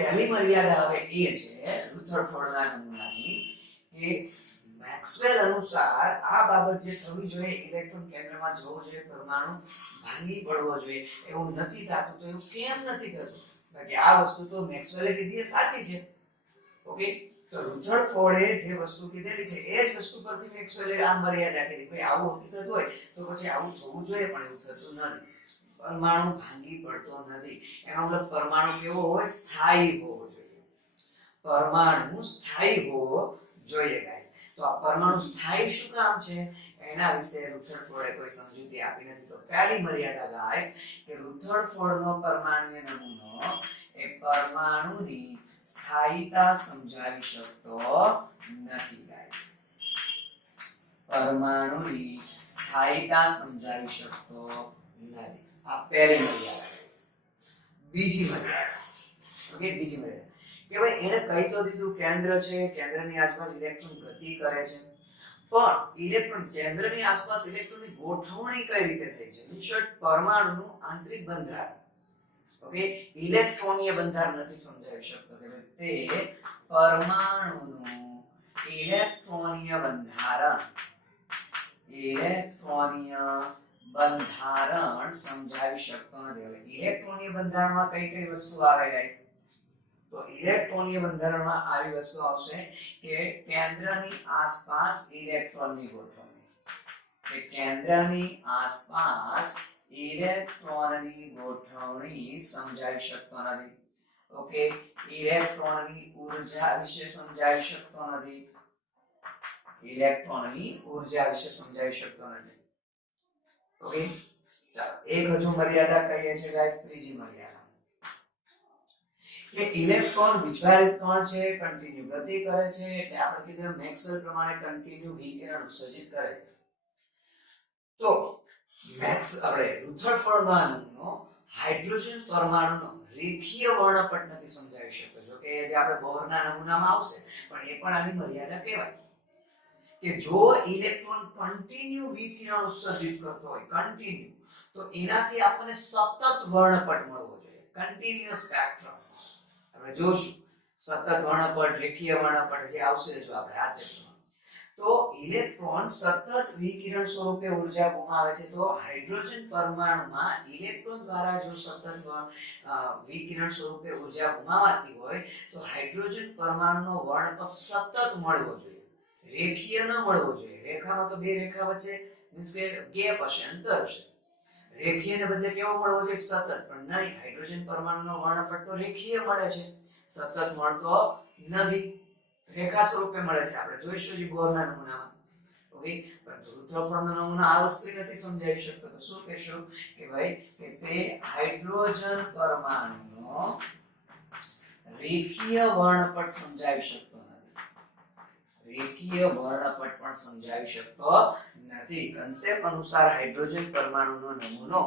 પહેલી મર્યાદા હવે એ છે રુથરફોર્ડના નમૂનાની કે મેક્સવેલ અનુસાર આ બાબત જે થવી જોઈએ, ઇલેક્ટ્રોન કેન્દ્રમાં જવો જોઈએ, પરમાણુ ભાંગી પડવો જોઈએ, એવું નથી થતું. તો એવું કેમ નથી થતું? કે આ વસ્તુ તો મેક્સવેલે કીધી એ સાચી છે. ઓકે, તો રુથરફોર્ડે જે વસ્તુ કીધેલી છે એ જ વસ્તુ પરથી મેક્સવેલે આ મર્યાદા કીધી. ભાઈ આવું હકીકત હોય તો પછી આવું થવું જોઈએ, પણ એવું થતું નથી. પરમાણુ ભાંગી પડતો નથી. એનો મતલબ પરમાણુ કેવો હોય? સ્થાયી હોવો જોઈએ. પરમાણુ સ્થાયી હોવો જોઈએ ગાઈસ. તો આ પરમાણુ સ્થાયી શું કામ છે એના વિશે રુથરફોર્ડે કોઈ સમજૂતી આપી નથી. તો પહેલી મર્યાદા ગાઈસ કે રુથરફોર્ડનો પરમાણ્વીય નમૂનો એ પરમાણુની સ્થાયીતા સમજાવી શકતો નથી ગાઈસ. પરમાણુની સ્થાયીતા સમજાવી શકતો નથી. આ પહેલી મર્યાદા ગાઈસ. બીજી મર્યાદા, ઓકે, બીજી મર્યાદા કે ભાઈ એને કહી તો દીધું કેન્દ્ર છે, કેન્દ્રની આસપાસ ઇલેક્ટ્રોન ગતિ કરે છે, પણ ઇલેક્ટ્રોન કેન્દ્રની આસપાસ ઇલેક્ટ્રોનની ગોઠવણી કઈ રીતે થઈ છે? ઇન શોર્ટ, પરમાણુનું આંતરિક બંધારણ, ઓકે, ઇલેક્ટ્રોનીય બંધારણ નથી સમજાવી શકતો. કે તે પરમાણુનું ઇલેક્ટ્રોનીય બંધારણ સમજાવી શકતો નથી. હવે ઇલેક્ટ્રોનીય બંધારણમાં કઈ કઈ વસ્તુ આવે ગાઈસ? તો ઇલેક્ટ્રોનીય બંધારણમાં આવી વસ્તુ આવશે કે કેન્દ્રની આસપાસ ઇલેક્ટ્રોનની ગોઠવણી. કે કેન્દ્રની આસપાસ ઇલેક્ટ્રોનની ગોઠવણી સમજાવી શકતો નથી. ઓકે, ઇલેક્ટ્રોનની ઊર્જા વિશે સમજાવી શકતો નથી. ઇલેક્ટ્રોનની ઊર્જા વિશે સમજાવી શકતો નથી. ઓકે, ચાલો એક હજુ મર્યાદા કહીએ છીએ ગાઈસ. ત્રીજી મર્યાદા કે ઇલેક્ટ્રોન વિચલિત કણ છે, કન્ટિન્યુ ગતિ કરે છે, એટલે આપણે કીધું મેક્સવેલ પ્રમાણે કન્ટિન્યુ વિકિરણ ઉત્સર્જિત કરે. તો આપણે રુથરફોર્ડનો નમૂનો હાઇડ્રોજન પરમાણુનો રેખીય વર્ણપટ નથી સમજાવી શકતો. જો કે જે આપણે બોહરના નમૂનામાં આવશે, પણ એ પણ આની મર્યાદા કહેવાય કે જો ઇલેક્ટ્રોન કન્ટિન્યુ વિકિરણ ઉત્સર્જિત કરતો હોય, કન્ટિન્યુ, તો એનાથી આપણને સતત વર્ણપટ મળવો જોઈએ, કન્ટિન્યુઅસ સ્પેક્ટ્રમ. આપણે જોશું સતત વર્ણપટ, રેખીય વર્ણપટ જે આવશે જો આપણે આ ચેપ્ટરમાં. તો ઇલેક્ટ્રોન સતત વિકિરણ સ્વરૂપે ઊર્જા ગુમાવે છે. તો હાઇડ્રોજન પરમાણુમાં ઇલેક્ટ્રોન દ્વારા જો સતત વિકિરણ સ્વરૂપે ઊર્જા ગુમાવાતી હોય તો હાઇડ્રોજન પરમાણુનો વર્ણપટ સતત મળવો જોઈએ, રેખીય ન મળવો જોઈએ. રેખામાં તો બે રેખા વચ્ચે મીન્સ કે ગેપ હશે, અંતર હશે. રેખીયને બદલે કેવો મળવો જોઈએ? સતત. પણ નહીં, હાઇડ્રોજન પરમાણુનો વર્ણપટ તો રેખીય મળે છે, સતત મળતો નથી, રેખા સ્વરૂપે મળે છે. આપણે જોઈશું જ બોરના નમૂનામાં. ઓકે, પણ રુથરફોર્ડનો નમૂનો આ વસ્તુ નથી સમજાવી શકતો. તો શું કહેશું કે ભાઈ કે તે હાઇડ્રોજન પરમાણુનો રેખીય વર્ણપટ સમજાવી શકતો નથી. રેખીય વર્ણપટ પણ સમજાવી શકતો નથી. કન્સેપ્ટ અનુસાર હાઇડ્રોજન પરમાણુનો નમૂનો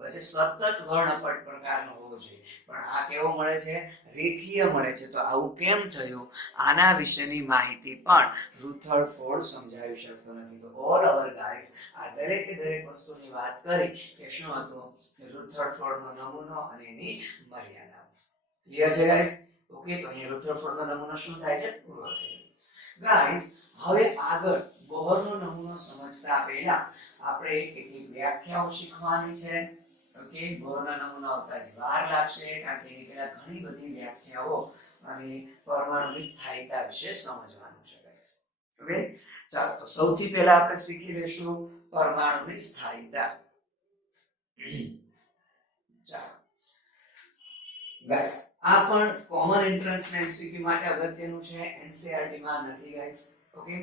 પછી સતત વર્ણપટ પ્રકારનો હોવો જોઈએ, પણ આ કેવો મળે છે? રેખીય મળે છે. તો આવું કેમ થયું? આના વિશેની માહિતી પણ રુથરફોર્ડ સમજાવી શકતો નથી. તો ઓલ ઓવર ગાઈસ, આ દરેકે દરેક વસ્તુની વાત કરી કે શું હતું? રુથરફોર્ડનો નમૂનો અને એની મર્યાદા. ક્લિયર છે ગાઈસ? ઓકે, તો અહીંયા રુથરફોર્ડનો નમૂનો શું થાય છે? પૂરો થયો. ગાઈસ, હવે આગળ બોહરનો નમૂનો સમજતા પહેલા આપણે કેટલીક વ્યાખ્યાઓ શીખવાની છે. ઓકે, બોહરના નમૂના આવતા જ વાર લાગશે, કારણ કે એની પહેલા ઘણી બધી વ્યાખ્યાઓ અને પરમાણુની સ્થાયીતા વિશે સમજવાનું છે ગાઈસ. ઓકે, ચાલો તો સૌથી પહેલા આપણે શીખી લેશું પરમાણુની સ્થાયીતા. ચાલો ગાઈસ, આ પણ કોમન એન્ટ્રન્સ ને એમસીક્યુ માટે અગત્યનું છે. એનસીઈઆરટી માં નથી ગાઈસ. ઓકે,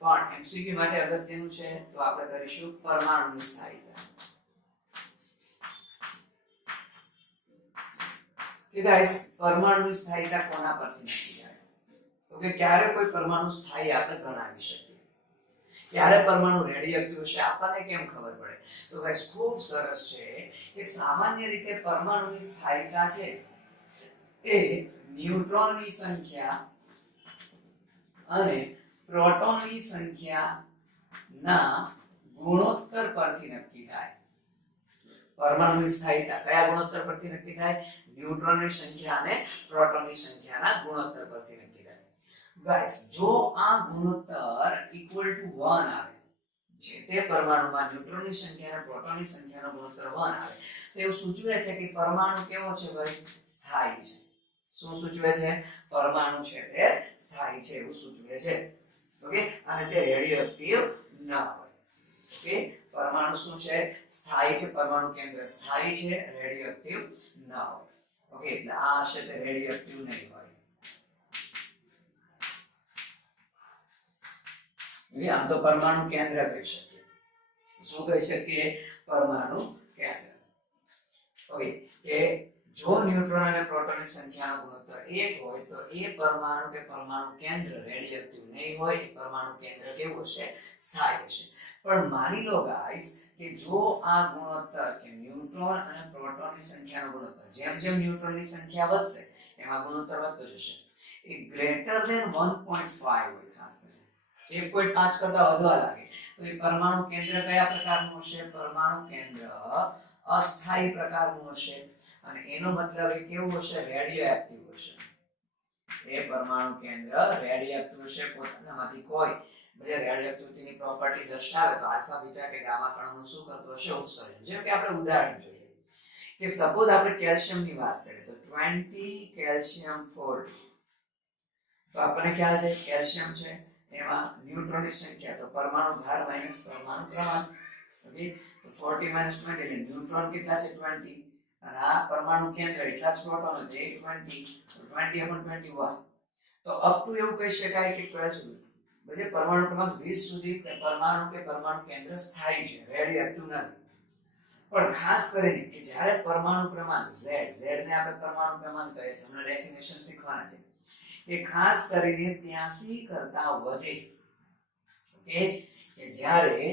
પણ એમસીક્યુ માટે અગત્યનું છે. તો આપણે કરીશું પરમાણુની સ્થાયીતા. કે ગાઈસ, પરમાણુની સ્થાયીતા કોના પરથી નક્કી થાય? ઓકે, ક્યારે કોઈ પરમાણુ સ્થાયી આપણે ગણાવી શકીએ? ક્યારે પરમાણુ રેડિયોએક્ટિવ હશે આપણને કેમ ખબર પડે? તો ગાઈસ, ખૂબ સરસ છે કે સામાન્ય રીતે પરમાણુની સ્થાયીતા છે એ ન્યુટ્રોનની સંખ્યા અને પ્રોટોનની સંખ્યાના ગુણોત્તર પરથી નક્કી થાય. પરમાણુની સ્થાયીતા કયા ગુણોત્તર પરથી નક્કી થાય? ન્યુટ્રોનની સંખ્યા અને પ્રોટોનની સંખ્યાના ગુણોત્તર પરથી નક્કી થાય. ગાઈસ, જો આ ગુણોત્તર ઇક્વલ ટુ 1 આવે, જે તે પરમાણુમાં ન્યુટ્રોનની સંખ્યા અને પ્રોટોનની સંખ્યાનો ગુણોત્તર 1 આવે, તો એવું સૂચવે છે કે પરમાણુ કેવો છે ભાઈ? સ્થાયી છે. શું સૂચવે છે? પરમાણુ છે તે સ્થાયી છે એવું સૂચવે છે. ઓકે, અને તે રેડિયોએક્ટિવ ન હોય. ઓકે, પરમાણુ શું છે? સ્થાયી છે. પરમાણુ કેન્દ્ર સ્થાયી છે, રેડિયોએક્ટિવ ન હોય. ઓકે, એટલે આ હશે તે રેડિયોએક્ટિવ નહીં હોય. આમ તો પરમાણુ કેન્દ્ર કહી શકીએ. શું કહી શકીએ? પરમાણુ કેન્દ્ર. ઓકે, કે જો ન્યુટ્રોન અને પ્રોટોનની સંખ્યાનો ગુણોત્તર 1 હોય તો એ પરમાણુ કે પરમાણુ કેન્દ્ર રેડિયોએક્ટિવ નહીં હોય. એ પરમાણુ કેન્દ્ર કેવું હશે? સ્થાયી હશે. પણ માની લો ગાઈસ કે જો આ ગુણોત્તર કે ન્યુટ્રોન અને પ્રોટોનની સંખ્યાનો ગુણોત્તર જેમ જેમ ન્યુટ્રોનની સંખ્યા વધશે એમાં ગુણોત્તર વધતો જશે. એ ગ્રેટર ધેન 1.5 હોય. ખાસ કરીને 1.5 કરતા વધવા લાગે તો એ પરમાણુ કેન્દ્ર કયા પ્રકારનું હશે? પરમાણુ કેન્દ્ર અસ્થાયી પ્રકારનું હશે. અને એનો મતલબ એ કેવું હશે? રેડિયોએક્ટિવ હશે. એ પરમાણુ કેન્દ્ર રેડિયોએક્ટિવ હશે. પોતાનામાંથી કોઈ જે રેડિયોએક્ટિવિટીની પ્રોપર્ટી દર્શાવે તો આલ્ફા બીટા કે ગામા કણોનું શું કરતો હશે? ઉત્સર્જન. જેમ કે આપણે ઉદાહરણ જોઈએ કે સપોઝ આપણે કેલ્શિયમની વાત કરીએ તો 20 કેલ્શિયમ 40. તો આપણને ખ્યાલ છે કેલ્શિયમ છે એમાં ન્યુટ્રોનની સંખ્યા તો પરમાણુ ભાર માઈનસ પરમાણુ ક્રમાંક. ઓકે, તો 40 - 20 એટલે ન્યુટ્રોન કેટલા છે? 20. અને આ પરમાણુ કેન્દ્ર એટલા જ પ્રોટોન છે 20. 20/21. તો અપ ટુ એવું કહી શકાય કે 12 સુધી જે પરમાણુ ક્રમાંક 20 સુધી પરમાણુ કે પરમાણુ કેન્દ્ર સ્થાયી છે, રેડિયોએક્ટિવ નથી. પણ ખાસ કરીને કે જ્યારે પરમાણુ ક્રમાંક Z ને આપણે પરમાણુ ક્રમાંક કહીએ છીએ, હમણાં ડેફિનેશન શીખવાના છે કે ખાસ કરીને 83 કરતા વધે. ઓકે, કે જ્યારે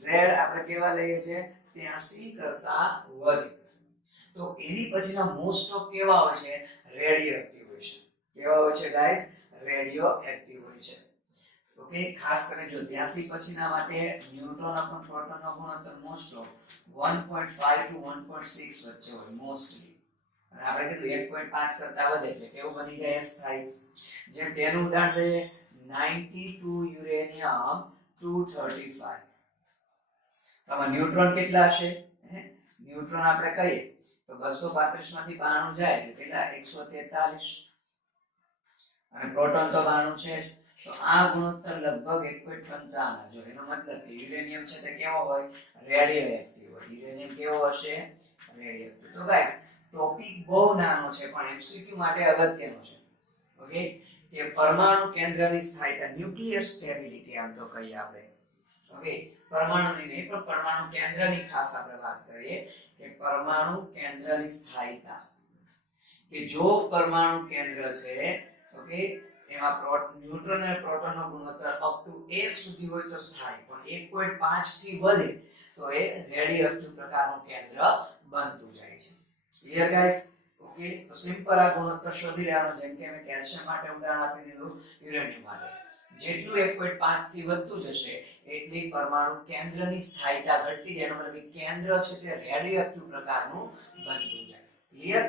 Z આપણે કેવા લઈએ છીએ? 83 કરતા વધે તો એની પછીના મોસ્ટ ઓફ કેવા હોય છે? રેડિયોએક્ટિવ હોય છે. કેવા હોય છે ગાઈસ? રેડિયોએક્ટિવ હોય છે. ઓકે, ખાસ કરીને જો 83 પછીના માટે ન્યુટ્રોન અને પ્રોટોનનો ગુણોત્તર મોસ્ટ ઓફ 1.5 to 1.6 વચ્ચે હોય મોસ્ટલી. અને આપણે કીધું 1.5 કરતા વધે એટલે કેવું બની જાય? સ્થાયી. જેમ તેનું ઉદાહરણ લઈએ 92 યુરેનિયમ 235. આમાં ન્યુટ્રોન કેટલા હશે? ન્યુટ્રોન આપણે કહીએ તો 235 માંથી 92 જાય એટલે કેટલા? 143. અને પ્રોટોન તો 92 છે. તો આ ગુણોત્તર લગભગ 1.55. જો એનો મતલબ કે યુરેનિયમ છે તે કેવો હોય? રેડિયોએક્ટિવ હોય. યુરેનિયમ કેવો હશે? રેડિયોએક્ટિવ. તો ગાઈસ ટોપિક બહુ નાનો છે પણ એમસીક્યુ માટે અગત્યનો છે. ઓકે, કે પરમાણુ કેન્દ્રની સ્થાયીતા, ન્યુક્લિયર સ્ટેબિલિટી આમ તો કહીએ આપણે. ઓકે, પરમાણુની નહીં પણ પરમાણુ કેન્દ્રની ખાસ આપણે વાત કરીએ કે પરમાણુ કેન્દ્રની સ્થાયીતા. કે જો પરમાણુ કેન્દ્ર છે ઓકે એમાં ન્યુટ્રોન અને પ્રોટોનનો ગુણોત્તર અપ ટુ 1 સુધી હોય તો સ્થાયી, પણ 1.5 થી વધે તો એ રેડિયોએક્ટિવ પ્રકારનું કેન્દ્ર બનતું જાય છે. Clear guys? ઓકે, તો સિમ્પલ આ ગુણોત્તર શોધી લેવાનો. જેમ કે મેં કેલ્શિયમ માટે ઉદાહરણ આપી દીધું, યુરેનિયમ માટે જેટલું 1.5 થી વધતું જશે એટલી પરમાણુ કેન્દ્રની સ્થાયીતા ઘટતી જાય. એનો મતલબ કેન્દ્ર છે તે રેડિયોએક્ટિવ પ્રકારનું બનતું જાય. ક્લિયર?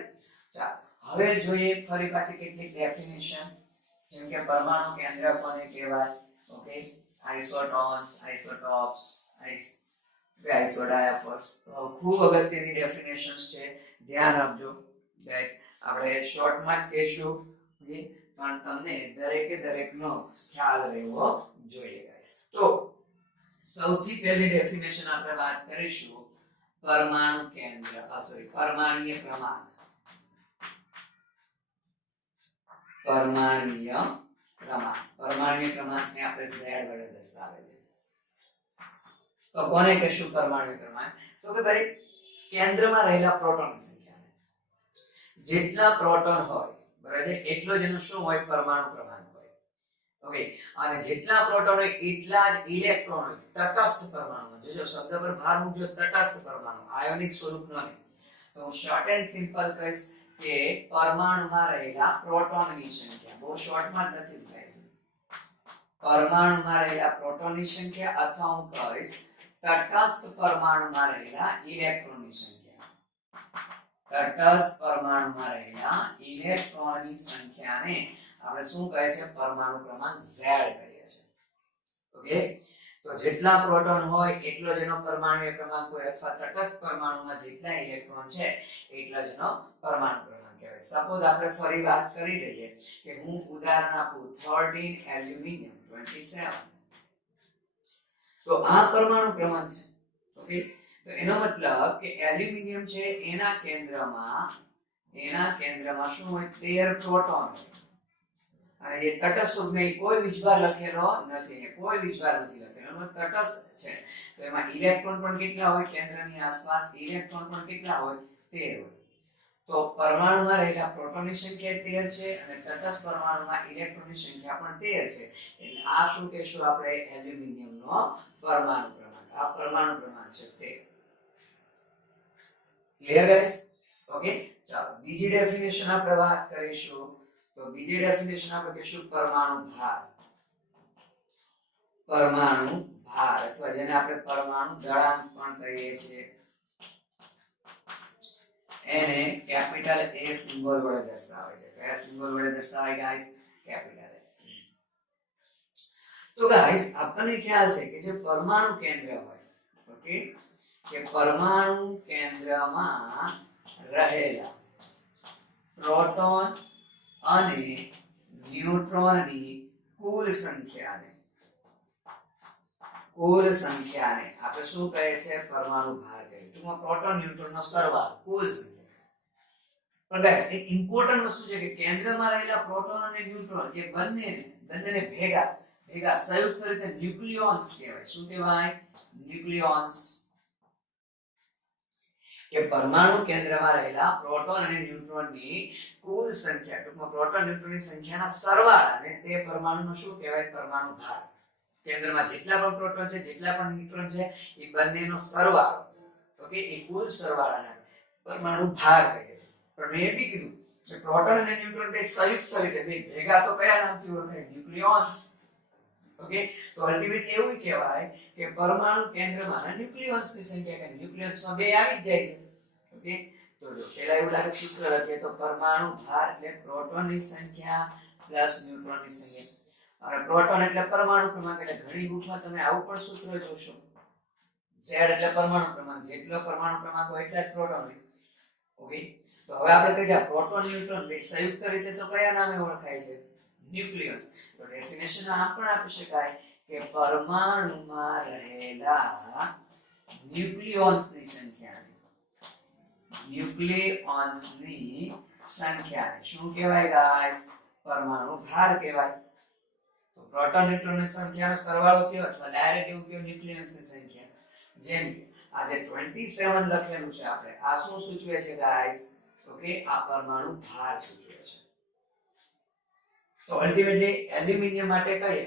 ચાલો હવે જોઈએ ફરી પાછી કેટલીક ડેફિનેશન. જેમ કે પરમાણુ કેન્દ્ર કોને કહેવાય? ઓકે, આઇસોટોન્સ, આઇસોટોપ્સ, આઇસોડાયફર્સ. ખૂબ અગત્યની ડેફિનેશન્સ છે, ધ્યાન આપજો ગાઈસ. આપણે શોર્ટમાં જ કહીશું ઓકે, પણ તમને દરેકે દરેકનો ખ્યાલ રહેવો જોઈએ ગાઈસ. તો સૌથી પહેલી ડેફિનેશન આપણે વાત કરીશું પરમાણુ કેન્દ્ર પરમાણ્વીય ક્રમાંક. પરમાણ્વીય ક્રમાંકને આપણે Z વડે દર્શાવેલ. તો કોને કહીશું પરમાણ્વીય ક્રમાંક? તો કે ભાઈ કેન્દ્રમાં રહેલા પ્રોટોનની સંખ્યા, જેટલા પ્રોટોન હોય બરાબર છે એટલો જ એનો શું હોય? પરમાણુ ક્રમાંક હોય. ઓકે, અને જેટલા પ્રોટોન હોય એટલા જ ઇલેક્ટ્રોન હોય. તટસ્થ પરમાણુ. જો શબ્દ પર ભાર મૂકજો, તટસ્થ પરમાણુ, આયોનિક સ્વરૂપનો નહીં. તો હું શોર્ટ એન્ડ સિમ્પલ કહીશ કે પરમાણુમાં રહેલા પ્રોટોનની સંખ્યા. બહુ શોર્ટમાં જ લખીશ ગાઈસ. પરમાણુમાં રહેલા પ્રોટોનની સંખ્યા અથવા હું કહીશ તટસ્થ પરમાણુમાં રહેલા ઇલેક્ટ્રોનની સંખ્યા. તટસ્થ પરમાણુમાં રહેલા ઇલેક્ટ્રોનની સંખ્યાને આપણે શું કહે છે? પરમાણુ ક્રમાંક Z કહીએ છીએ. ઓકે, તો જેટલા પ્રોટોન હોય એટલો જ એનો પરમાણુ ક્રમાંક હોય, અથવા તટસ્થ પરમાણુમાં જેટલા ઇલેક્ટ્રોન છે એટલા જ એનો પરમાણુ ક્રમાંક કહેવાય. સપોઝ આપણે ફરી વાત કરી દઈએ કે હું ઉદાહરણ આપું 13 એલ્યુમિનિયમ 27, તો આ પરમાણુ ક્રમાંક છે. ઓકે, તો એનો મતલબ કે એલ્યુમિનિયમ છે એના કેન્દ્રમાં શું હોય? 13 પ્રોટોન હોય. અને એ તટસ્થ સ્વરૂપમાં કોઈ વીજભાર લખેલો નથી, કોઈ વીજભાર નથી લખેલો, તટસ્થ છે. તો એમાં ઇલેક્ટ્રોન પણ કેટલા હોય? કેન્દ્રની આસપાસ ઇલેક્ટ્રોન પણ કેટલા હોય? 13 હોય. તો પરમાણુમાં રહેલા પ્રોટોનની સંખ્યા 13 છે અને તટસ્થ પરમાણુમાં ઇલેક્ટ્રોનની સંખ્યા પણ 13 છે. એટલે આ શું કહેશું આપણે? એલ્યુમિનિયમનો પરમાણુ ક્રમાંક. આ પરમાણુ ક્રમાંક છે 13. Clear guys? ઓકે, ચાલો બીજી ડેફિનેશન આપણે વાત કરીશું. તો બીજી ડેફિનેશન આપણે કહીશું પરમાણુ ભાર. પરમાણુ ભાર, અથવા જેને આપણે પરમાણુ દળાંક પણ કહીએ છીએ, એને કેપિટલ A સિમ્બોલ વડે દર્શાવે છે. કયા સિમ્બોલ વડે દર્શાવાય ગાઈસ? Capital A. તો ગાઈસ આપણને ખ્યાલ છે કે જે પરમાણુ કેન્દ્ર હોય, ઓકે, કે પરમાણુ કેન્દ્રમાં રહેલા પ્રોટોન અને ન્યુટ્રોનની કુલ સંખ્યાને આપણે શું કહે છે? પરમાણુ ભાર કહીએ. ટૂંકમાં પ્રોટોન ન્યુટ્રોનનો સરવાળો, કુલ સંખ્યા. પણ ગાઈસ એક ઇમ્પોર્ટન્ટ વસ્તુ છે કે કેન્દ્રમાં રહેલા પ્રોટોન અને ન્યુટ્રોન એ બંનેને ભેગા સંયુક્ત રીતે ન્યુક્લિયોન્સ કહેવાય. શું કહેવાય? ન્યુક્લિયોન્સ. કે પરમાણુ કેન્દ્રમાં રહેલા પ્રોટોન અને ન્યુટ્રોનની કુલ સંખ્યા, ટૂંકમાં પ્રોટોન ન્યુટ્રોનની સંખ્યાના સરવાળાને તે પરમાણુનો શું કહેવાય? પરમાણુ ભાર. કેન્દ્રમાં જેટલા પણ પ્રોટોન છે, જેટલા પણ ન્યુટ્રોન છે, એ બંનેનો સરવાળો, ઓકે, એ કુલ સરવાળાને પરમાણુ ભાર કહે છે. પણ મેં એ બી કીધું કે પ્રોટોન અને ન્યુટ્રોન બે સંયુક્ત રીતે ભેગા તો કયા નામથી ઓળખાય? ન્યુક્લિયોન્સ. ઓકે, તો અલ્ટિમેટલી એવું કહેવાય કે પરમાણુ કેન્દ્રમાં ન્યુક્લિયોન્સની સંખ્યા, કે ન્યુક્લિયોન્સમાં બે આવી જ જાય છે. ઓકે, તો જો પહેલા એવું લાગે સૂત્ર લખીએ તો પરમાણુ ભાર એટલે પ્રોટોનની સંખ્યા પ્લસ ન્યુટ્રોનની સંખ્યા. અને પ્રોટોન એટલે પરમાણુ ક્રમાંક, એટલે ઘણી બુકમાં તમે આવું પણ સૂત્ર જોશો. Z એટલે પરમાણુ ક્રમાંક, જેટલો પરમાણુ ક્રમાંક હોય એટલા જ પ્રોટોન હોય. ઓકે, તો હવે આપણે કહીએ પ્રોટોન ન્યુટ્રોન બે સંયુક્ત રીતે તો કયા નામે ઓળખાય છે? ન્યુક્લિયસ. તો ડેફિનેશન આમ પણ આપી શકાય કે પરમાણુમાં રહેલા ન્યુક્લિયોન્સની સંખ્યાને શું કહેવાય ગાઈસ? પરમાણુ ભાર કહેવાય. તો પ્રોટોન ન્યુટ્રોનની સંખ્યાનો સરવાળો કયો, અથવા ડાયરેક્ટ એવું કયો ન્યુક્લિયન્સની સંખ્યા. જેમ કે આ જે 27 લખેલું છે આપણે, આ શું સૂચવે છે ગાઈસ? ઓકે, આ પરમાણુ ભાર સૂચવે છે. તો અલ્ટિમેટલી એલ્યુમિનિયમ માટે કહીએ,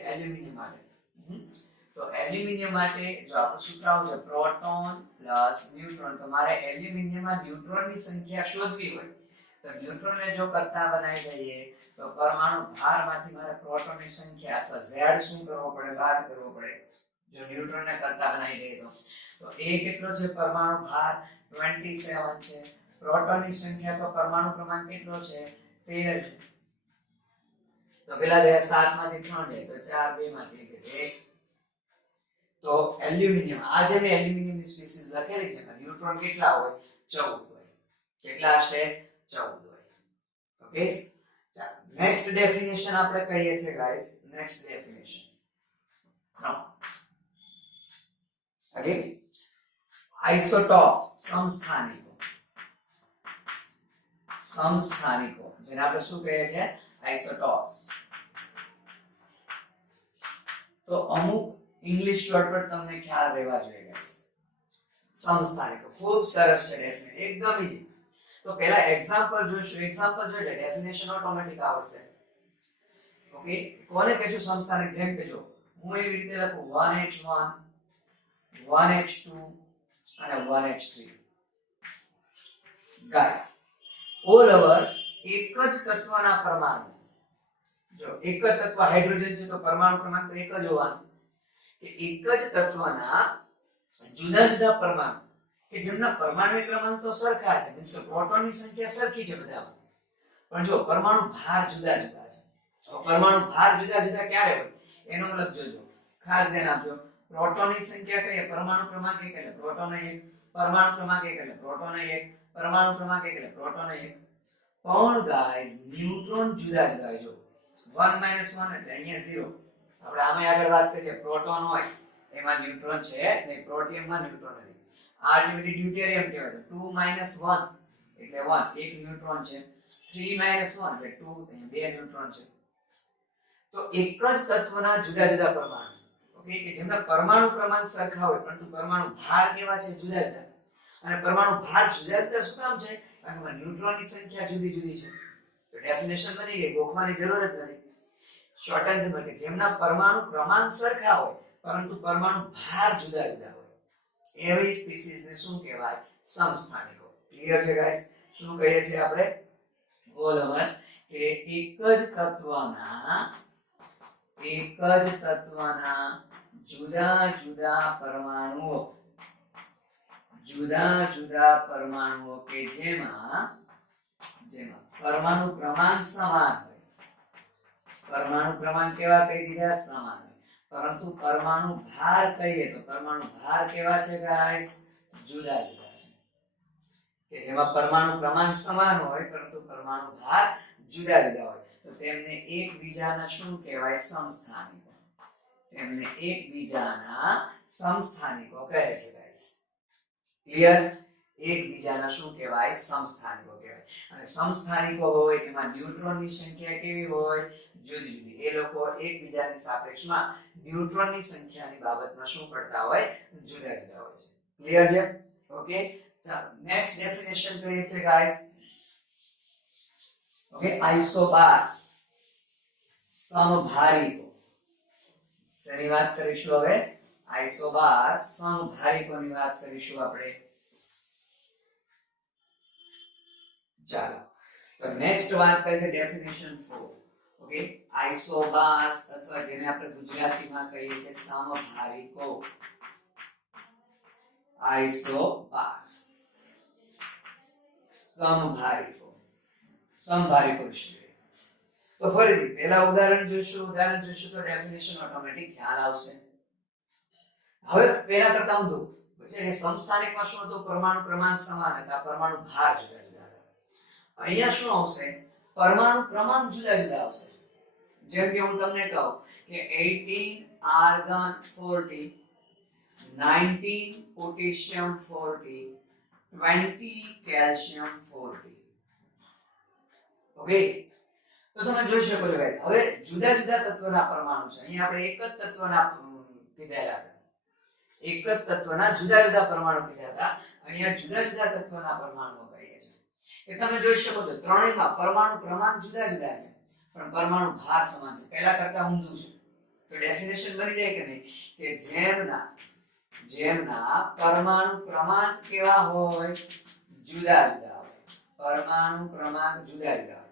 તો એલ્યુમિનિયમ માટે જો આપણું સૂત્ર આવું છે પ્રોટોન પ્લસ ન્યુટ્રોન. તો મારે એલ્યુમિનિયમમાં ન્યુટ્રોનની સંખ્યા શોધવી હોય તો ન્યુટ્રોનને જો કરતા બનાવી દઈએ તો પરમાણુ ભારમાંથી મારે પ્રોટોનની સંખ્યા અથવા Z શું કરવો પડે? બાદ કરવો પડે. જો ન્યુટ્રોનને કરતા બનાવી દઈએ તો એ કેટલો છે? પરમાણુ ભાર 27 છે. પ્રોટોનની સંખ્યા તો પરમાણુ ક્રમાંક કેટલો છે? 13 છે. તો પેલા 7 માંથી 3 જાય તો 4, 2 માંથી 1. તો એલ્યુમિનિયમ, આ જે મેં એલ્યુમિનિયમની સ્પીસીસ લખેલી છે એમાં ન્યુટ્રોન કેટલા હોય? 14 હોય. કેટલા હશે? 14 હોય. ઓકે, ચાલો નેક્સ્ટ ડેફિનેશન આપણે કહીએ છીએ ગાઈસ. નેક્સ્ટ ડેફિનેશન ઓકે, આઇસોટોપ્સ, સમસ્થાનિકો, જેને આપણે શું કહીએ છીએ? આઇસોટોપ્સ. તો અમુક ઇંગ્લિશ વર્ડ પર તમને ખ્યાલ રહેવા જોઈએ ગાઈસ. સમસ્થાનિકો ખૂબ સરસ છે ડેફિનેશન, એકદમ ઈઝી. તો પહેલા એક્ઝામ્પલ જોઈશું. એક્ઝામ્પલ જોઈએ ડેફિનેશન ઓટોમેટિક આવશે. ઓકે, કોને કહીશું સમસ્થાનિક? જેમ કે જો હું એવી રીતે લખું 1H1 1H2 અને 1H3. ગાઈસ ઓલ ઓવર એક જ તત્વના પરમાણુ, જો એક જ તત્વ હાઇડ્રોજન છે તો પરમાણુ ક્રમાંક તો એક જ હોવાનો, કે એક જ તત્વના જુદા જુદા પરમાણુ કે જેમના પરમાણુ ક્રમાંક તો સરખા છે, મીન્સ કે પ્રોટોનની સંખ્યા સરખી છે બધામાં, પણ જો પરમાણુ ભાર જુદા જુદા છે. તો પરમાણુ ભાર જુદા જુદા ક્યારે હોય એનો મતલબ જોજો, ખાસ ધ્યાન આપજો. પ્રોટોનની સંખ્યા કહીએ પરમાણુ ક્રમાંક 1 એટલે પ્રોટોન 1, પરમાણુ ક્રમાંક 1 એટલે પ્રોટોન 1, પરમાણુ ક્રમાંક 1 એટલે પ્રોટોન 1. પણ ગાઈસ ન્યુટ્રોન જુદા જુદા હોય. જો 1 - 1 એટલે અહીંયા 0. આપણે આમે આગળ વાત કરી છે પ્રોટોન હોય એમાં ન્યુટ્રોન છે નહીં, પ્રોટિયમમાં ન્યુટ્રોન નથી. અલ્ટિમેટલી ડ્યુટેરિયમ કહેવાય. 2 - 1 એટલે 1, એક ન્યુટ્રોન છે. 3 - 1 એટલે 2, અહીંયા બે ન્યુટ્રોન છે. તો એક જ તત્વના જુદા જુદા પરમાણુ, ઓકે, કે જેમના પરમાણુ ક્રમાંક સરખા હોય પરંતુ પરમાણુ ભાર કેવા છે જુદા જુદા. અને પરમાણુ ભાર જુદા જુદા શું કામ છે? કારણ કે ન્યુટ્રોનની સંખ્યા જુદી જુદી છે. તો ડેફિનેશન બની ગઈ, ગોખવાની જરૂર જ નથી. શોર્ટ આન્સર કે જેમના પરમાણુ ક્રમાંક સરખા હોય પરંતુ પરમાણુ ભાર જુદા જુદા હોય એવી સ્પીસીઝને શું કહેવાય? સમસ્થાનિકો. ક્લિયર છે ગાઈસ? શું કહીએ છીએ આપણે? ઓલ ઓવર કે એક જ તત્વના જુદા જુદા પરમાણુઓ કે જેમાં પરમાણુ ક્રમાંક સમાન હોય. પરમાણુ ક્રમાંક કેવા કહી દીધા? સમાન હોય. પરંતુ પરમાણુ ભાર કહીએ તો પરમાણુ ભાર કેવા છે ગાઈસ? જુદા જુદા છે. કે જેમાં પરમાણુ ક્રમાંક સમાન હોય પરંતુ પરમાણુ ભાર જુદા જુદા હોય તો તેમને એકબીજાના શું કહેવાય? સમસ્થાનિકો. તેમને એકબીજાના સમસ્થાનિકો કહે છે ગાઈસ. ક્લિયર? એકબીજાના શું કહેવાય? સમસ્થાનિકો કહેવાય. અને સમસ્થાનિકો હોય એમાં ન્યુટ્રોનની સંખ્યા કેવી હોય? જુદી જુદી. એ લોકો એકબીજાની સાપેક્ષમાં ન્યુટ્રોનની સંખ્યાની બાબતમાં શું કરતા હોય? જુદા જુદા હોય છે. ક્લિયર છે? ઓકે, ચાલો નેક્સ્ટ ડેફિનેશન કહીએ છે ગાઈસ. ઓકે, આઇસોબાર્સ, સમભારિકો. શેની વાત કરીશું હવે? આઇસોબાર્સ, સમભારિકોની વાત કરીશું આપણે. ચાલો તો નેક્સ્ટ વાત કરે છે ડેફિનેશન 4. ઓકે, આઇસોબાર્સ અથવા જેને આપણે ગુજરાતીમાં કહીએ છીએ સમભારિકો. આઇસોબાર્સ, સમભારિકો વિશે તો ફરીથી પહેલા ઉદાહરણ જોઈશું તો ડેફિનેશન ઓટોમેટિક ખ્યાલ આવશે. હવે પહેલા કરતા ઊંધું પછી સમસ્થાનિકમાં શું હતું? પરમાણુ ક્રમાંક સમાન હતા, પરમાણુ ભાર જુદા જુદા હતા. અહીંયા શું આવશે? પરમાણુ ક્રમાંક જુદા જુદા આવશે. જેમ કે હું તમને કહું કે 18 આર્ગન 40, 19 પોટેશિયમ 40, 20 કેલ્શિયમ 40. ઓકે, તો તમે જોઈ શકો છો ગાઈસ. હવે જુદા જુદા તત્વના પરમાણુ છે. અહીંયા આપણે એક જ તત્વના કીધેલા હતા. એક જ તત્વના જુદા જુદા પરમાણુ કીધા હતા. અહીંયા જુદા જુદા તત્વના પરમાણુઓ કહીએ છીએ. કે તમે જોઈ શકો છો ત્રણેયમાં પરમાણુ ક્રમાંક જુદા જુદા છે પણ પરમાણુ ભાર સમાન છે. પહેલા કરતા ઊંધું છે. તો ડેફિનેશન બની જાય કે નહીં? કે જેમના પરમાણુ ક્રમાંક કેવા હોય? જુદા જુદા હોય. પરમાણુ ક્રમાંક જુદા જુદા હોય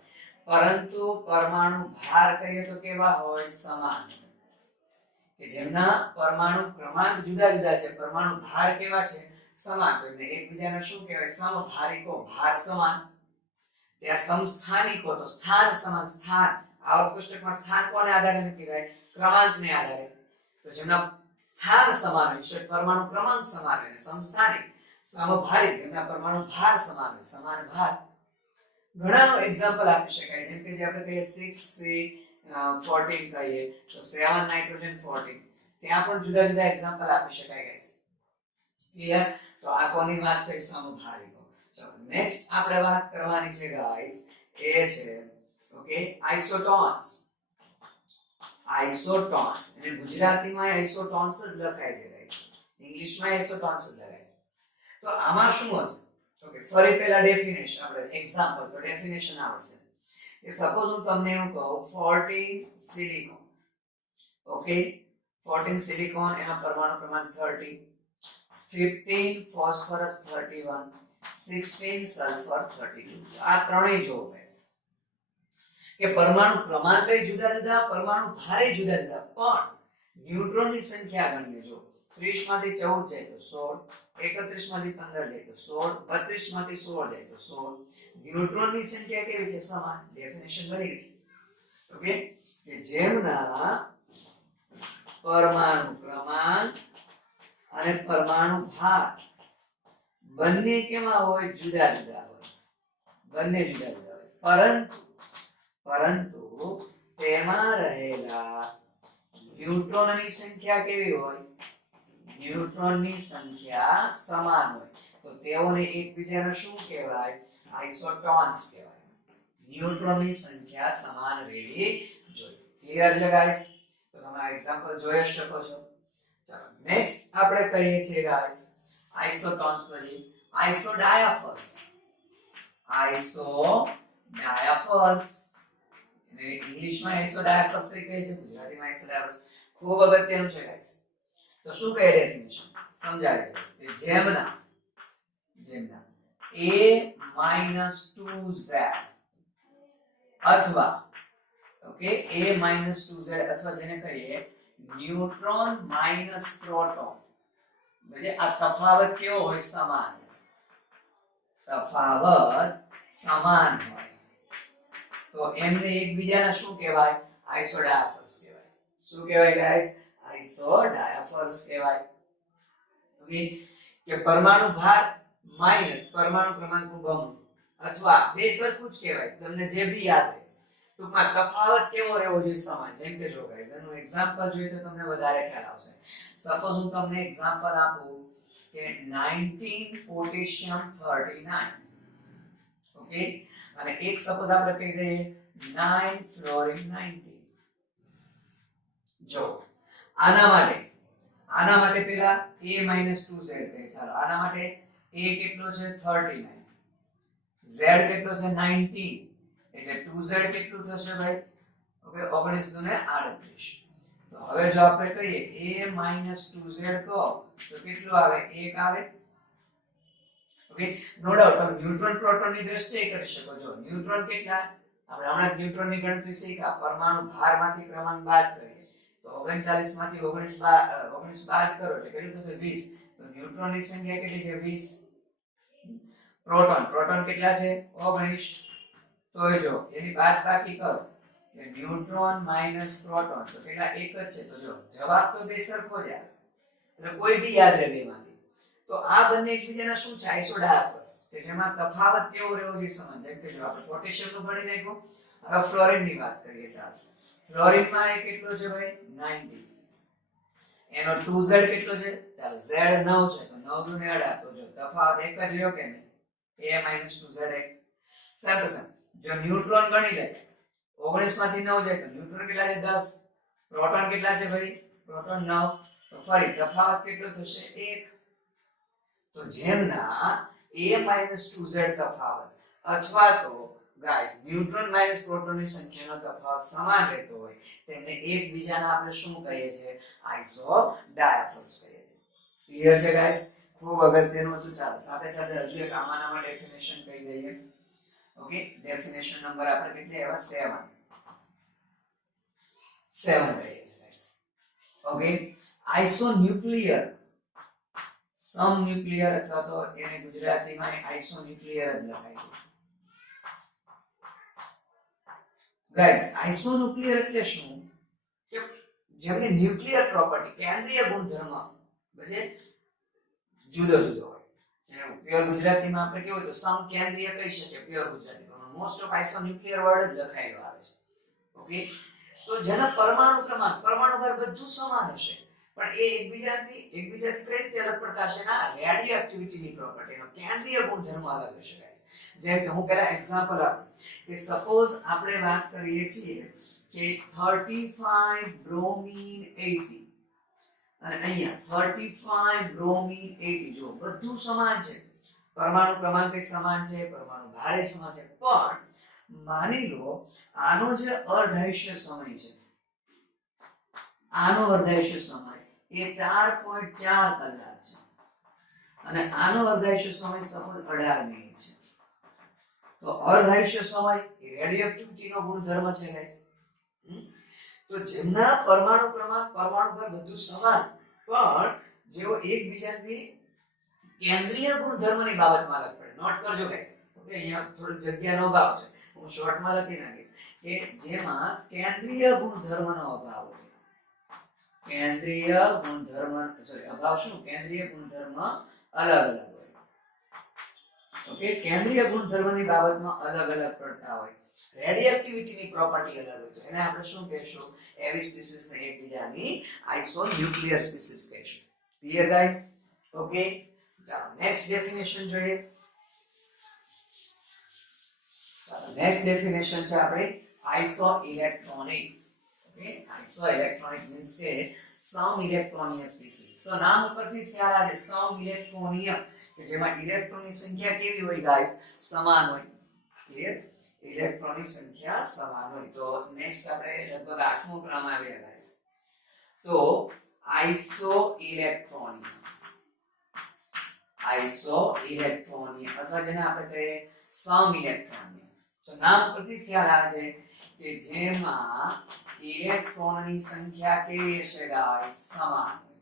પરંતુ પરમાણુ ભાર કહીએ તો કેવા હોય? સમાન. કે જેમના પરમાણુ ક્રમાંક જુદા જુદા છે, પરમાણુ ભાર કેવા છે? સમાન. તો એટલે એકબીજાને શું કહેવાય? સમભારિકો. ભાર સમાન. ત્યાં સમસ્થાનિકો તો સ્થાન સમાન. સ્થાન આવક કોષ્ટકમાં સ્થાન કોને આધારે નક્કી થાય? ક્રમાંકને આધારે. તો જેમના સ્થાન સમાન હોય, પરમાણુ ક્રમાંક સમાન હોય, સમસ્થાનિક. સમભારિક જેમના પરમાણુ ભાર સમાન હોય, સમાન ભાર. ઘણાનો એક્ઝામ્પલ આપી શકાય. જેમ કે જે આપણે કહીએ 6C14 કહીએ તો 7 નાઇટ્રોજન 14. ત્યાં પણ જુદા જુદા એક્ઝામ્પલ આપી શકાય ગાઈસ. ક્લિયર? તો આ કોની વાત થઈ? સમભારિકો. ચલો નેક્સ્ટ આપણે વાત કરવાની છે ગાઈસ એ છે ઓકે આઇસોટોન્સ. આઇસોટોન્સ અને ગુજરાતીમાં આઇસોટોન્સ જ લખાય છે ગાઈસ. ઇંગ્લિશમાં આઇસોટોન્સ જ લખાય. તો આમાં શું હશે? ઓકે, ફરી પહેલા ડેફિનેશન આપણે એક્ઝામ્પલ તો ડેફિનેશન આવશે. કે સપોઝ હું તમને એવું કહું 14 સિલિકોન. ઓકે, 14 સિલિકોન એનો પરમાણુ ક્રમાંક 30, 15 ફોસ્ફરસ 31, 16 સલ્ફર 32. આ ત્રણેય જોવો કે પરમાણુ ક્રમાંક જુદા જુદા, પરમાણુ ભારે જુદા જુદા, પણ ન્યુટ્રોનની સંખ્યા ગણીએ જો 30 માંથી 14 જાય તો 16, 31 માંથી 15 જાય તો 16, 32 માંથી 16 જાય તો 16. ન્યુટ્રોનની સંખ્યા કેવી છે? સમાન. ડેફિનેશન બની ગઈ. ઓકે, કે જેમના પરમાણુ ક્રમાંક અને પરમાણુ ભાર બંને કેવા હોય? જુદા જુદા હોય. બંને જુદા જુદા હોય, પરંતુ તેમાં રહેલા ન્યુટ્રોનની સંખ્યા કેવી હોય? ન્યુટ્રોનની સંખ્યા સમાન હોય. તો તેઓને એકબીજાને શું કહેવાય? આઇસોટોન્સ કહેવાય. ન્યુટ્રોનની સંખ્યા સમાન રહેવી જોઈએ. ક્લિયર છે ગાઈસ? તો તમે આ એક્ઝામ્પલ જોઈ શકો છો. ચાલો નેક્સ્ટ આપણે કહીએ છીએ ગાઈસ આઇસોટોન્સ પછી આઇસોડાયાફર્સ. આઇસોડાયાફર્સ એને ઇંગ્લિશમાં આઇસોડાયાફર્સ કહે છે, ગુજરાતીમાં આઇસોડાયાફર્સ. ખૂબ અગત્યનું છે ગાઈસ. તો શું કહે ડેફિનેશન? સમજાય છે કે જેમના a-2z અથવા ઓકે a-2z અથવા જેને કહીએ ન્યુટ્રોન માઇનસ પ્રોટોન, म्हणजे આ તફાવત કેવો હોય? સમાન. તફાવત સમાન હોય તો એમને એકબીજાના શું કહેવાય? આઇસોડાયાફર્સ કહેવાય. શું કહેવાય ગાઈસ? આઇસોડાયાફર્સ કહેવાય. ઓકે, કે પરમાણુ ભાર માઈનસ પરમાણુ ક્રમાંકનું બમણું અથવા બે સરખું જ કહેવાય. તમને જે બી યાદ રહે. ટૂંકમાં તફાવત કેવો રહેવો જોઈએ? સમાન. જેમ કે જો ગાઈસ એનું એક્ઝામ્પલ જોઈએ તો તમને વધારે ખ્યાલ આવશે. સપોઝ હું તમને એક્ઝામ્પલ આપું કે 19 પોટેશિયમ 39. ઓકે, અને એક સપોઝ આપણે કહી દઈએ 9 ફ્લોરિન 19. જો આના માટે પેલા a-2z કહે. ચાલો આના માટે a કેટલો છે? 39. z કેટલો છે? 19. એટલે 2z કેટલું થશે ભાઈ? ઓકે, 19 ને 38. તો હવે જો આપણે કહીએ a-2z કહો તો કેટલું આવે? 1 આવે. ઓકે, નો ડાઉટ તમે ન્યુટ્રોન પ્રોટોન ની દ્રષ્ટિએ કરી શકો છો. ન્યુટ્રોન કેટલા? આપણે હમણાં ન્યુટ્રોન ની ગણતરી શીખ્યા. પરમાણુ ભારમાંથી ક્રમાંક બાદ કરીએ તો 39 માંથી 19 બાદ કરો એટલે કેટલું થશે? 20. તો ન્યુટ્રોન ની સંખ્યા કેટલી છે? 20. પ્રોટોન કેટલા છે? 19. તો જો એની બાદબાકી કરો એટલે ન્યુટ્રોન માઈનસ પ્રોટોન તો કેટલા? એક જ છે. તો જો જવાબ તો બે સરખો જ આવે. એટલે કોઈ બી યાદ રહે બેમાંથી. તો આ બંને એકબીજાના શું છે? આઇસોડાયાફર્સ, કે જેમાં તફાવત કેવો રહેવો જોઈએ? સમાન. જેમ કે જો આપણે પોટેશિયમ નું ગણી નાખ્યું. હવે ફ્લોરિન ની વાત કરીએ. ચાલો ફ્લોરિન માં એ કેટલો છે ભાઈ? 90. એનો 2z કેટલો છે? ચાલો z 9 છે તો 9 દુ ને 18. તો જો તફાવત એક જ રહ્યો કે નહીં? a-2z એક. સારું છે. જો ન્યુટ્રોન ગણી લે 19 માંથી 9 જાય તો ન્યુટ્રોન કેટલા છે? 10. પ્રોટોન કેટલા છે ભાઈ? પ્રોટોન 9. તો ફરી તફાવત કેટલો થશે? 1. તો જેમના a-2z તફાવત અથવા તો ગાઈસ ન્યુટ્રોન માઈનસ પ્રોટોનની સંખ્યાનો તફાવત સમાન રહેતો હોય તેમને એકબીજાના આપણે શું કહીએ છીએ? આઇસોડાયાફર્સ કહીએ છીએ. ક્લિયર છે ગાઈસ? ખૂબ અગત્યનું હતું. ચાલો સાથે સાથે હજુ એક આમાં ડેફિનેશન કહી દઈએ. ઓકે, ડેફિનેશન નંબર આપણે કેટલી આવ્યા? 7 કહીએ છીએ ગાઈસ. ઓકે, આઇસોન્યુક્લિયર, સમન્યુક્લિયર અથવા તો એને ગુજરાતીમાં આઇસોન્યુક્લિયર જ લખાય છે. ગાઈસ આઇસોન્યુક્લિયર એટલે શું? કે જેમની ન્યુક્લિયર પ્રોપર્ટી કેન્દ્રીય ગુણધર્મ એટલે જુદો જુદો હોય. એને પ્યોર ગુજરાતીમાં આપણે કેવું હોય તો સમકેન્દ્રીય કહી શકીએ પ્યોર ગુજરાતીમાં. મોસ્ટ ઓફ આઇસોન્યુક્લિયર વર્ડ જ લખાયેલો આવે છે. ઓકે, તો જેના પરમાણુ ક્રમાંક પરમાણુ ભાર બધું સમાન હશે પણ એ એકબીજાથી કઈ રીતે અલગ પડતા હશે? ના રેડિયો એક્ટિવિટીની પ્રોપર્ટીનો કેન્દ્રીય ગુણધર્મ અલગ હશે ગાઈસ. જેમ કે હું પહેલા એક્ઝામ્પલ આપું કે સપોઝ આપણે વાત કરીએ છીએ કે 35 બ્રોમીન 80 અને અહીંયા 35 બ્રોમીન 80. જો બધું સમાન છે, પરમાણુ ક્રમાંક સમાન છે, પરમાણુ ભારે સમાન છે, પણ માની લો આનો જે અર્ધાયુષ્ય સમય છે, આનો અર્ધાયુષ્ય સમય એ 4.4 કલાક છે અને આનો અર્ધાયુષ્ય સમય સપોઝ 18 મિનિટ છે. તો અર્ધાયુષ્ય સમય એ રેડિયોએક્ટિવિટીનો ગુણધર્મ છે ગાઈસ. તો જેમના પરમાણુ ક્રમાંક પરમાણુ ભાર બધું સમાન પણ જેઓ એકબીજાથી કેન્દ્રીય ગુણધર્મની બાબતમાં અલગ પડે. નોટ કરજો ગાઈસ. ઓકે, અહીંયા થોડી જગ્યાનો અભાવ છે, હું શોર્ટમાં લખી નાખીશ કે જેમાં કેન્દ્રીય ગુણધર્મનો અભાવ હોય. કેન્દ્રીય ગુણધર્મ અભાવ શું? કેન્દ્રીય ગુણધર્મ અલગ અલગ હોય. ઓકે, કેન્દ્રીય ગુણધર્મની બાબતમાં અલગ અલગ પડતા હોય. રેડિયોએક્ટિવિટીની પ્રોપર્ટી અલગ હોય તો એને આપણે શું કહેશું? એવી સ્પીસીસને એકબીજાની આઇસોન્યુક્લિયર સ્પીસીસ કહેશું. Clear guys? ઓકે, ચાલો નેક્સ્ટ ડેફિનેશન જોઈએ. ચાલો નેક્સ્ટ ડેફિનેશન છે આપણે આઇસોઇલેક્ટ્રોનિક. ઓકે, આઇસોઇલેક્ટ્રોનિક મીન્સ કે સમઇલેક્ટ્રોનીય સ્પીસીસ. તો નામ ઉપરથી ખ્યાલ આવે સમઇલેક્ટ્રોનીય કે જેમાં ઇલેક્ટ્રોનની સંખ્યા કેવી હોય ગાઈસ? સમાન હોય. ક્લિયર? ઇલેક્ટ્રોનની સંખ્યા સમાન હોય. તો નેક્સ્ટ આપણે લગભગ 8મો ક્રમ આવ્યા ગાઈસ. તો આઇસોઇલેક્ટ્રોનિક, આઇસોઇલેક્ટ્રોનિય અથવા જેને આપણે કહીએ સમઇલેક્ટ્રોનિય. તો નામ પરથી ખ્યાલ આવે છે કે જેમાં ઇલેક્ટ્રોનની સંખ્યા કેવી હશે ગાઈસ? સમાન હોય.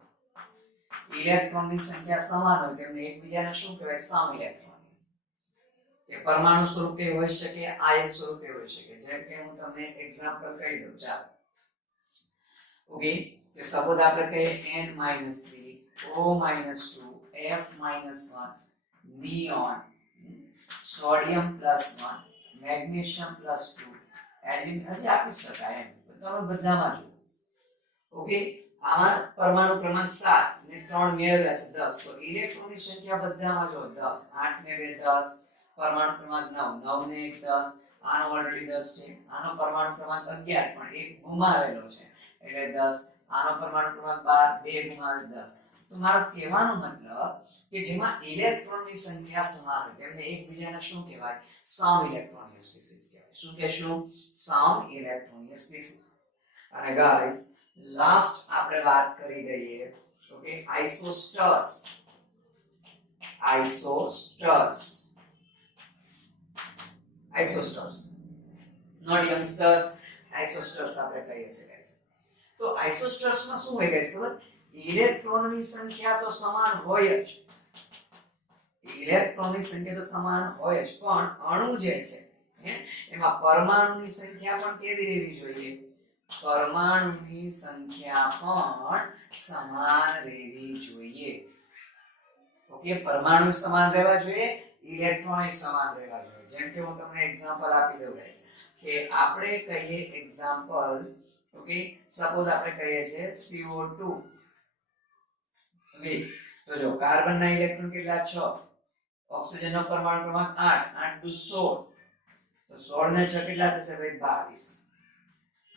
ઇલેક્ટ્રોનની સંખ્યા સમાન હોય તેમને એકબીજાને શું કહેવાય? સમઇલેક્ટ્રોનિય. એ પરમાણુ સ્વરૂપે હોઈ શકે, આયન સ્વરૂપે હોઈ શકે. જેમ કે હું તમને એક્ઝામ્પલ કહી દઉં. ચાલો, ઓકે, કે સપોઝ આપણે કહીએ N-3 O-2 F-1 neon, sodium +1 magnesium +2 aluminium. હજી આપી શકાય એમ તમે બધામાં જુઓ. ઓકે, આમાં પરમાણુ ક્રમાંક 7 ને 3 મેળવ્યા છે 10. તો ઇલેક્ટ્રોનની સંખ્યા બધામાં જો 10, 8 ને 2 10, પરમાણુ ક્રમાંક 9, 9 ને 1 10. આનો ઓલરેડી 10 છે. આનો પરમાણુ ક્રમાંક 11 પણ એક ગુમાવેલો છે એટલે 10. આનો પરમાણુ ક્રમાંક 12, 2 ગુમાવે 10. તો મારો કહેવાનો મતલબ કે જેમાં ઇલેક્ટ્રોનની સંખ્યા સમાન હોય તેમને એકબીજાને શું કહેવાય? સમઇલેક્ટ્રોનિય સ્પીસીસ કહેવાય. શું કહેશું? Isoelectronic species. અને ગાઈસ લાસ્ટ આપણે વાત કરી દઈએ. Okay, isosteres. Isosteres, isosteres, not youngsters. Isosteres આપણે કહીએ છીએ ગાઈસ. તો આઇસોસ્ટર્સમાં શું હોય ગાઈસ ખબર? ઇલેક્ટ્રોનની સંખ્યા તો સમાન હોય જ. ઇલેક્ટ્રોનની સંખ્યા તો સમાન હોય જ પણ અણુ જે છે એમાં પરમાણુની સંખ્યા પણ કેવી રહેવી જોઈએ? પરમાણુની સંખ્યા પણ સમાન રહેવી જોઈએ. ઓકે, પરમાણુ સમાન રહેવા જોઈએ, ઇલેક્ટ્રોન સમાન રહેવા જોઈએ. જેમ કે હું તમને એક્ઝામ્પલ આપી દઉં ગાઈસ કે આપણે કહીએ એક્ઝામ્પલ. ઓકે, સપોઝ આપણે કહીએ છીએ CO2. ઓકે, તો જો કાર્બનના ઇલેક્ટ્રોન કેટલા? 6. ઓક્સિજનનો પરમાણુ ક્રમાંક 8, 8 × 16. તો 16 ને 6 કેટલા થશે ભાઈ? 22.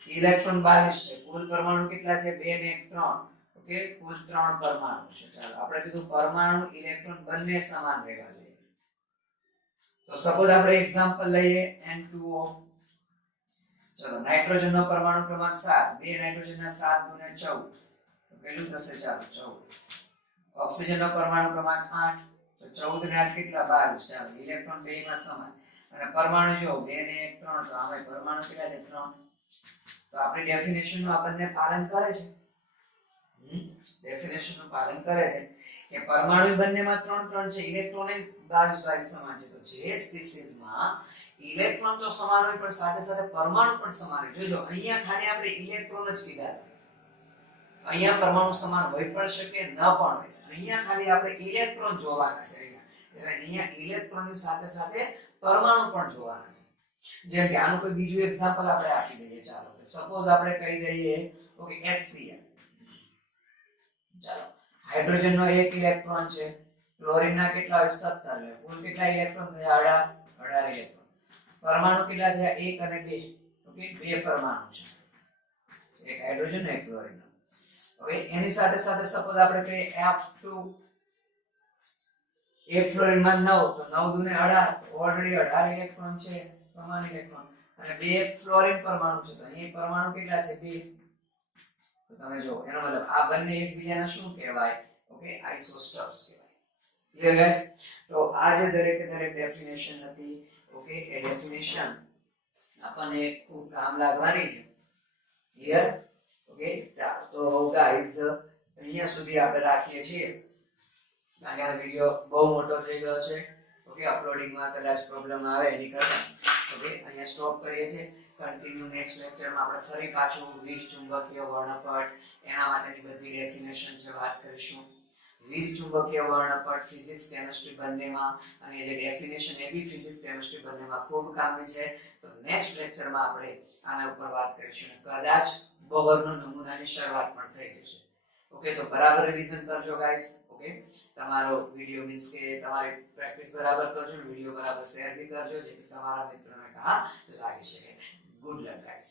ઇલેક્ટ્રોન 22 છે. કુલ પરમાણુ કેટલા છે? 2 ને 1 3. ઓકે, કુલ 3 પરમાણુ છે. ચાલો આપણે કીધું પરમાણુ ઇલેક્ટ્રોન બંને સમાન રહેવા જોઈએ. તો સપોઝ આપણે એક્ઝામ્પલ લઈએ N2O. ચલો, નાઇટ્રોજનનો પરમાણુ ક્રમાંક 7. 2 નાઇટ્રોજનના 7 × 14. તો કેટલું થશે? ચાલો 14. ઓક્સિજનનો પરમાણુ ક્રમાંક 8. તો 14 ને 8 કેટલા? 22. ચાલો, ઇલેક્ટ્રોન બેયમાં સમાન. અને પરમાણુ જો 2 ને 1 3. તો આમાં પરમાણુ કેટલા છે? 3. તો આપણી ડેફિનેશનનું આ બંને પાલન કરે છે. ડેફિનેશનનું પાલન કરે છે કે પરમાણુ બંનેમાં 3 3 છે, ઇલેક્ટ્રોન 22 સમાન છે. તો જે સ્પીસીસમાં ઇલેક્ટ્રોન તો સમાન હોય પણ સાથે સાથે પરમાણુ પણ સમાન હોય. જોજો અહીંયા ખાલી આપણે ઇલેક્ટ્રોન જ કીધા. અહીંયા પરમાણુ સમાન હોય પણ શકે, ન પણ હોય. અહીંયા ખાલી આપણે ઇલેક્ટ્રોન જોવાના છે. અહીંયા ઇલેક્ટ્રોનની સાથે સાથે પરમાણુ પણ જોવાના છે. જેમ કે આનું કોઈ બીજું એક્ઝામ્પલ આપણે આપી દઈએ. ચાલો, સપોઝ આપણે કહી દઈએ ઓકે HCl. ચાલો, હાઇડ્રોજનનો 1 ઇલેક્ટ્રોન છે. ક્લોરીનના કેટલા હોય? 17. એટલે કુલ કેટલા ઇલેક્ટ્રોન થયા? 18 ઇલેક્ટ્રોન. પરમાણુ કેટલા થયા? 1 અને 2. ઓકે, 2 પરમાણુ છે. એક હાઇડ્રોજન એક ક્લોરીન. ઓકે, એની સાથે સાથે સપોઝ આપણે કહીએ F2. એક ફ્લોરિનમાં 9. તો 9 × 18. ઓલરેડી 18 ઇલેક્ટ્રોન છે, સમાન ઇલેક્ટ્રોન. અને 2 ફ્લોરિન પરમાણુ છે. તો અહીં પરમાણુ કેટલા છે? 2. તો તમે જો એનો મતલબ આ બંને એકબીજાને શું કહેવાય? ઓકે, આઇસોસ્ટર્સ કહેવાય. Clear guys? તો આ જે દરેક ડેફિનેશન હતી, ઓકે, એ ડેફિનેશન આપણને ખૂબ કામ લાગવાની છે. ક્લિયર? ઓકે, ચાલો તો ગાઈસ અહીંયા સુધી આપણે રાખીએ છીએ, કારણ કે આ વિડીયો બહુ મોટો થઈ ગયો છે. ઓકે, અપલોડિંગમાં કદાચ પ્રોબ્લેમ આવે એની કરતા. ઓકે, અહીંયા સ્ટોપ કરીએ છીએ. કન્ટિન્યુ નેક્સ્ટ લેક્ચરમાં આપણે ફરી પાછું વીજચુંબકીય વર્ણપટ, એના માટેની બધી ડેફિનેશન છે વાત કરીશું. વીજચુંબકીય વર્ણપટ ફિઝિક્સ કેમિસ્ટ્રી બંનેમાં, અને જે ડેફિનેશન એ બી ફિઝિક્સ કેમિસ્ટ્રી બંનેમાં ખૂબ કામની છે. તો નેક્સ્ટ લેક્ચરમાં આપણે આના ઉપર વાત કરીશું. કદાચ બોહરનો નમૂનાની શરૂઆત પણ થઈ જશે. ઓકે, તો બરાબર રિવિઝન કરજો ગાઈસ. ઓકે, તમારો વિડિયો મીન્સ કે તમારી પ્રેક્ટિસ બરાબર કરજો, વિડિયો બરાબર શેર બી કરજો જેથી તમારા મિત્રોને કામ લાગી શકે. Good luck guys.